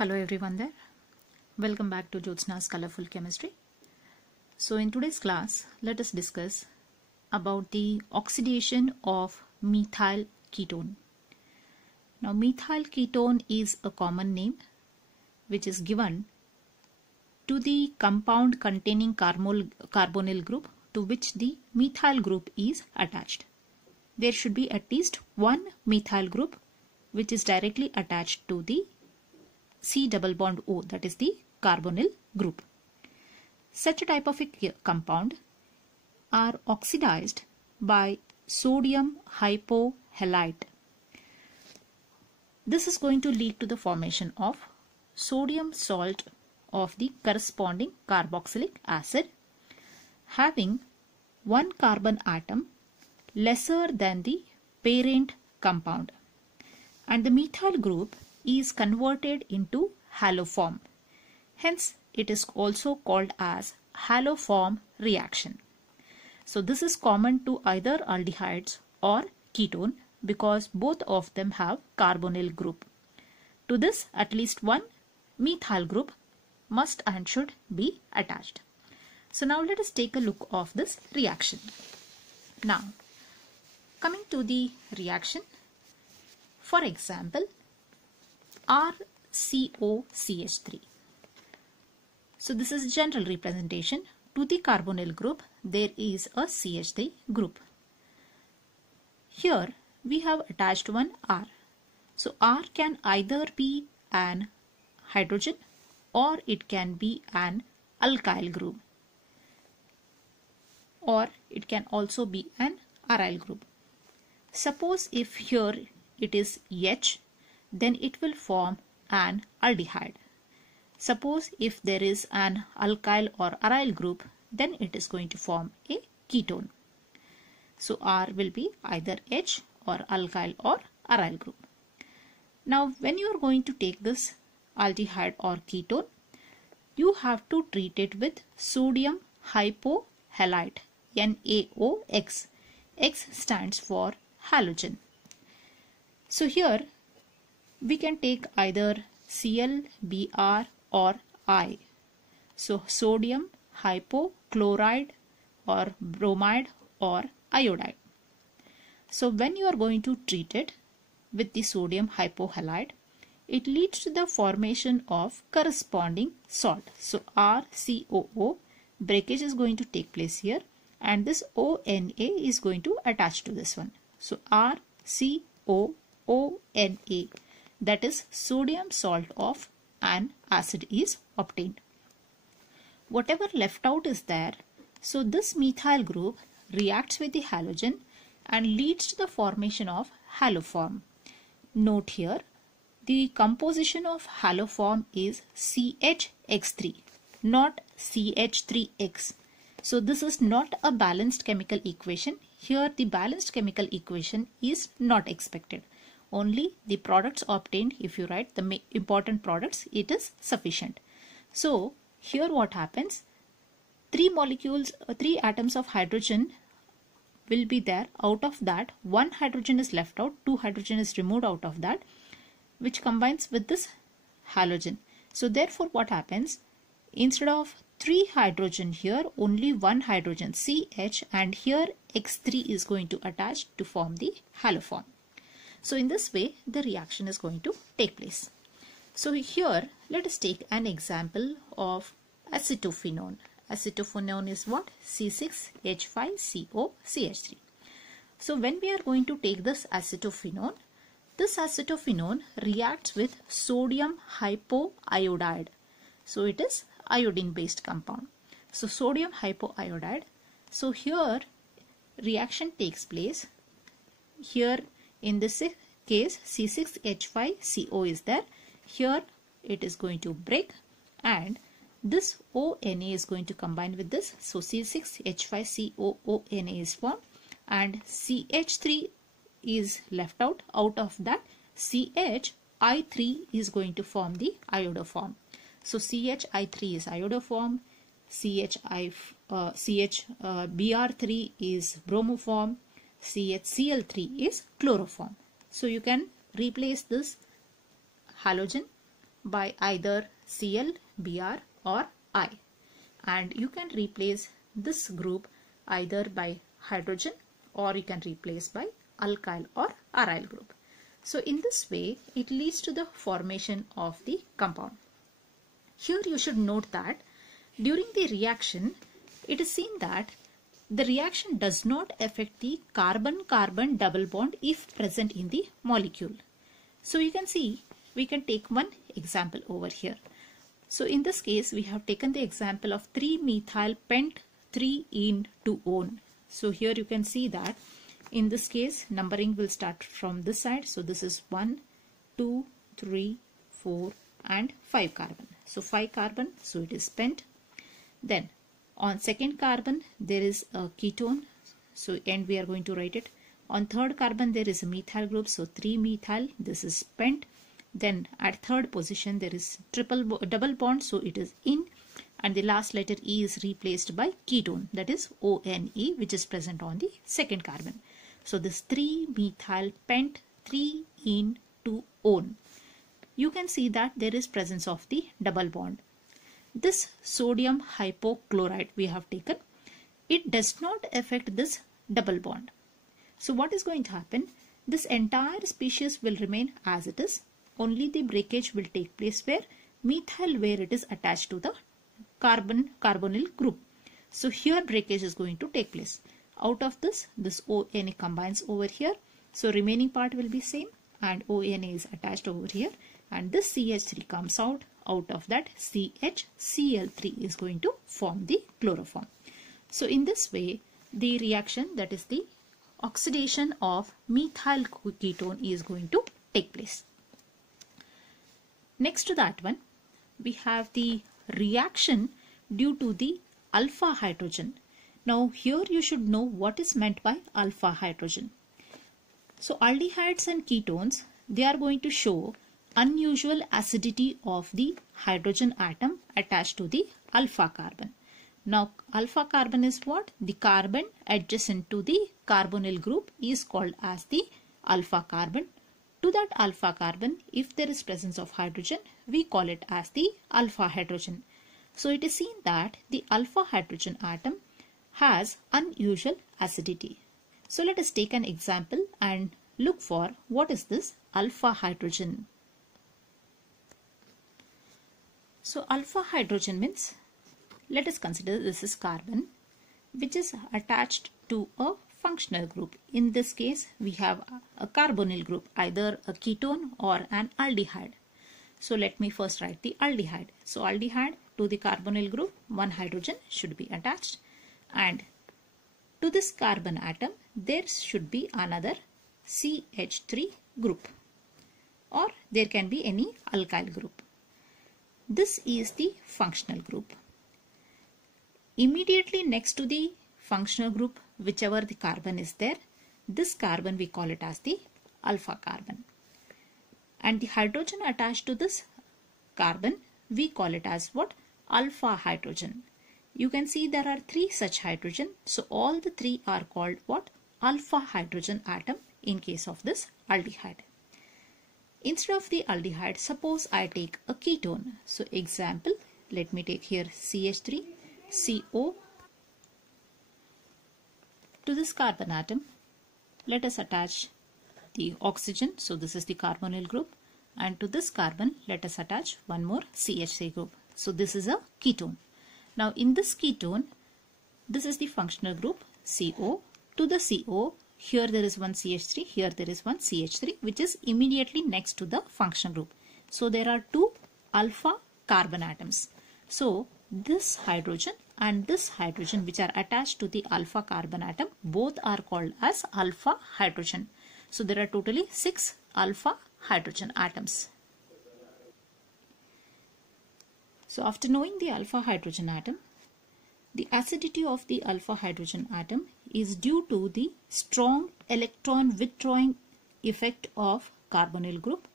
Hello everyone there. Welcome back to JYOTSN'A'S Colorful Chemistry. So in today's class, let us discuss about the oxidation of methyl ketone. Now methyl ketone is a common name which is given to the compound containing carbonyl group to which the methyl group is attached. There should be at least one methyl group which is directly attached to the C double bond O, that is the carbonyl group. Such a type of a compound are oxidized by sodium hypohalite. This is going to lead to the formation of sodium salt of the corresponding carboxylic acid having one carbon atom lesser than the parent compound, and the methyl group is converted into haloform. Hence, it is also called as haloform reaction. So this is common to either aldehydes or ketone because both of them have carbonyl group. To this, at least one methyl group must and should be attached. So now let us take a look of this reaction. Now, coming to the reaction, for example, RCOCH3. So this is general representation. To the carbonyl group, there is a CH3 group. Here we have attached one R. So R can either be an hydrogen or it can be an alkyl group, or it can also be an aryl group. Suppose if here it is H, then it will form an aldehyde. Suppose if there is an alkyl or aryl group, then it is going to form a ketone. So R will be either H or alkyl or aryl group. Now when you are going to take this aldehyde or ketone, you have to treat it with sodium hypohalite, NaOX. X stands for halogen. So here we can take either Cl, Br or I. So sodium hypochloride or bromide or iodide. So when you are going to treat it with the sodium hypohalite, it leads to the formation of corresponding salt. So RCOO, breakage is going to take place here, and this ONA is going to attach to this one. So RCOONA, that is sodium salt of an acid, is obtained. Whatever left out is there, so this methyl group reacts with the halogen and leads to the formation of haloform. Note here, the composition of haloform is CHX3, not CH3X. So this is not a balanced chemical equation. Here the balanced chemical equation is not expected. Only the products obtained, if you write the important products, it is sufficient. So here what happens, three atoms of hydrogen will be there. Out of that, one hydrogen is left out, two hydrogen is removed out of that, which combines with this halogen. So therefore what happens, instead of 3 hydrogen here, only one hydrogen CH, and here X3 is going to attach to form the haloform. So in this way the reaction is going to take place. So here let us take an example of acetophenone. Acetophenone is what? C6H5COCH3. So when we are going to take this acetophenone reacts with sodium hypoiodide. So it is iodine based compound. So sodium hypoiodide. So here reaction takes place. Here in this case C6H5CO is there. Here it is going to break and this ONA is going to combine with this. So C6H5COONA is formed and CH3 is left out. Out of that, CHI3 is going to form the iodoform. So CHI3 is iodoform, CHBr3 is bromoform, CHCl3 is chloroform. So you can replace this halogen by either Cl, Br or I, and you can replace this group either by hydrogen or you can replace by alkyl or aryl group. So in this way it leads to the formation of the compound. Here you should note that during the reaction it is seen that the reaction does not affect the carbon-carbon double bond if present in the molecule. So you can see we can take one example over here. So in this case we have taken the example of 3-methyl pent 3-ene-2-one. So here you can see that in this case numbering will start from this side. So this is 1, 2, 3, 4 and 5 carbon. So 5 carbon, so it is pent. Then on second carbon there is a ketone, so and we are going to write it. On third carbon there is a methyl group, so 3-methyl, this is pent. Then at third position there is double bond, so it is in, and the last letter E is replaced by ketone, that is ONE, which is present on the second carbon. So this 3-methyl pent 3-ene-2-one. You can see that there is presence of the double bond. This sodium hypochlorite we have taken, it does not affect this double bond. So what is going to happen? This entire species will remain as it is. Only the breakage will take place where methyl, where it is attached to the carbonyl group. So here breakage is going to take place. Out of this ONA combines over here. So remaining part will be same and ONA is attached over here, and this CH3 comes out. Out of that CHCl3 is going to form the chloroform. So in this way the reaction, that is the oxidation of methyl ketone, is going to take place. Next to that one we have the reaction due to the alpha hydrogen. Now here you should know what is meant by alpha hydrogen. So aldehydes and ketones, they are going to show unusual acidity of the hydrogen atom attached to the alpha carbon. Now alpha carbon is what? The carbon adjacent to the carbonyl group is called as the alpha carbon. To that alpha carbon, if there is presence of hydrogen, we call it as the alpha hydrogen. So it is seen that the alpha hydrogen atom has unusual acidity. So let us take an example and look for what is this alpha hydrogen. So alpha hydrogen means, let us consider this is carbon which is attached to a functional group. In this case we have a carbonyl group, either a ketone or an aldehyde. So let me first write the aldehyde. So aldehyde, to the carbonyl group one hydrogen should be attached, and to this carbon atom there should be another CH3 group, or there can be any alkyl group. This is the functional group. Immediately next to the functional group, whichever the carbon is there, this carbon we call it as the alpha carbon. And the hydrogen attached to this carbon, we call it as what? Alpha hydrogen. You can see there are 3 such hydrogen. So all the 3 are called what? Alpha hydrogen atom in case of this aldehyde. Instead of the aldehyde, suppose I take a ketone. So example, let me take here CH3, CO. To this carbon atom, let us attach the oxygen. So this is the carbonyl group, and to this carbon let us attach one more CH3 group. So this is a ketone. Now in this ketone, this is the functional group CO. To the CO, here there is one CH3, here there is one CH3, which is immediately next to the functional group. So there are 2 alpha carbon atoms. So this hydrogen and this hydrogen which are attached to the alpha carbon atom, both are called as alpha hydrogen. So there are totally 6 alpha hydrogen atoms. So after knowing the alpha hydrogen atom, the acidity of the alpha hydrogen atom is due to the strong electron withdrawing effect of carbonyl group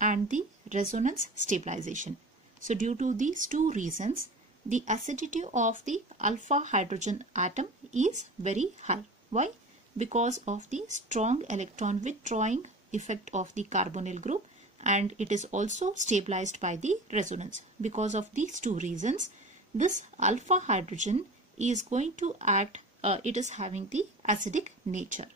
and the resonance stabilization. So due to these 2 reasons, the acidity of the alpha hydrogen atom is very high. Why? Because of the strong electron withdrawing effect of the carbonyl group and it is also stabilized by the resonance. Because of these two reasons, this alpha hydrogen is going to act, it is having the acidic nature.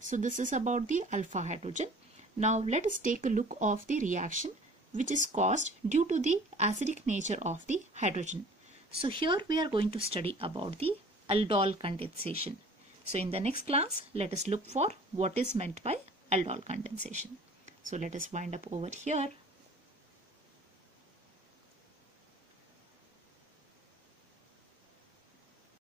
So this is about the alpha hydrogen. Now let us take a look of the reaction which is caused due to the acidic nature of the hydrogen. So here we are going to study about the aldol condensation. So in the next class, let us look for what is meant by aldol condensation. So let us wind up over here.